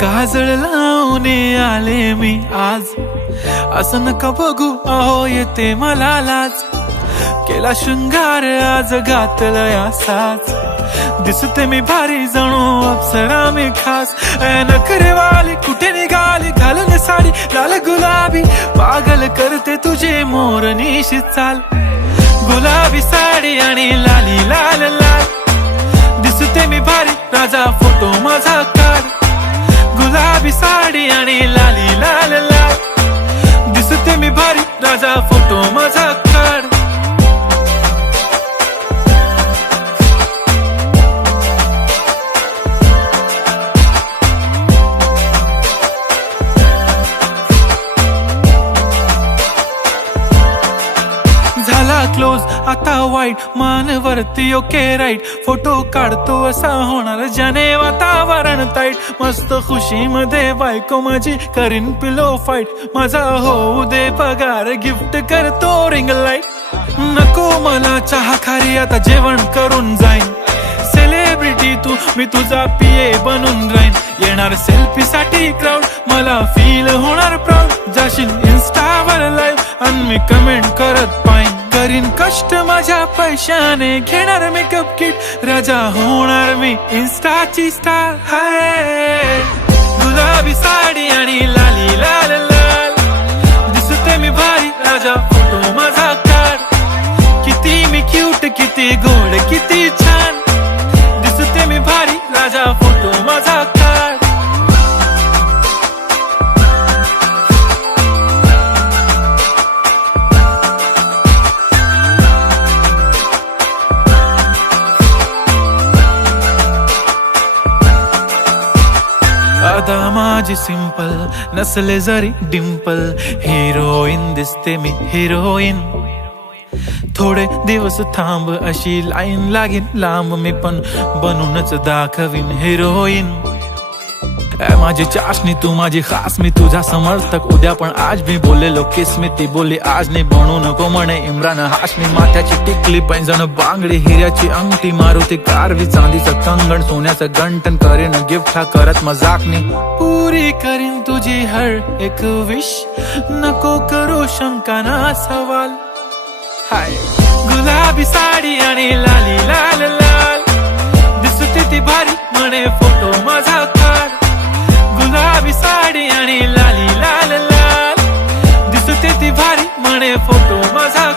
काजळ लावून आले मी आज, असं नका बघू अहो येते मला लाज. केला शृंगार आज घातलं या साज, दिसते मी भारी जणू अप्सरा मी खास. नखरेवाली कुठे निघाली घालून साडी लाल गुलाबी, पागल करते तुझे मोरनीशी चाल. गुलाबी साडी आणि लाली लाल लाल, दिसते मी भारी राजा फोटो माझा काढ. गुलाबी साडी आणि लाली लाल लाल, दिसते मी भारी राजा फोटो माझा काढ. झाला क्लोज आता वाईट, मान वरती ओके राईट. फोटो काढतो असा होणार ज्याने वातावरण ताईट. मस्त खुशी मध्ये बायको माझी करीन पिलो फाईट. माझा होऊ दे पगार गिफ्ट करतो रिंग लाईट. नको मला चहा खारी आता जेवण करून जाईन. सेलिब्रिटी तू मी तुझा पिये बनून राहीन. येणार सेल्फी साठी क्राऊड मला फील होणार प्राऊड. जाशील इन्स्टावर लाईव्ह आणि मी कमेंट करत पाईन. करीन कष्ट माझ्या पैशाने घेणार मेकअप किट. राजा होणार मी इन्स्टाची स्टार. हाय गुलाबी साडी आणि लाली लाल लाल, दिसते मी भारी राजा फोटो माझा काढ. किती मी क्यूट किती गोड किती छान, दिसते मी भारी राजा फोटो माझा काढ. अदा माझी सिंपल नसले जरी डिंपल, हिरोईन दिसते मी हिरोईन. थोडे दिवस थांब अशी लाईन लागेल लांब, मी पण बनूनच दाखवीन हिरोईन. माझी चाशनी तू माझी खास, मी तुझा समर्थक उद्या पण आज. मी बोलेलो किस मी ती बोली आज नाही. बनू नको म्हणे इम्रान हाशमी. माथ्याची टिकली पैंजण बांगडी हिऱ्याची अंगठी, मारुती कारवी चांदीचं कंगण सोन्याचं गंटन. करीन गिफ्ट हा करत मजाकनी, पुरी करीन तुझी हर एक विश. नको करू शंका ना सवाल. हाय गुलाबी साडी आणि लाली लाल लाल, दिसते ती भारी म्हणे फोटो माझा काढ. गुलाबी साडी आणि लाली लाल लाल, दिसते ती भारी म्हणे फोटो माझा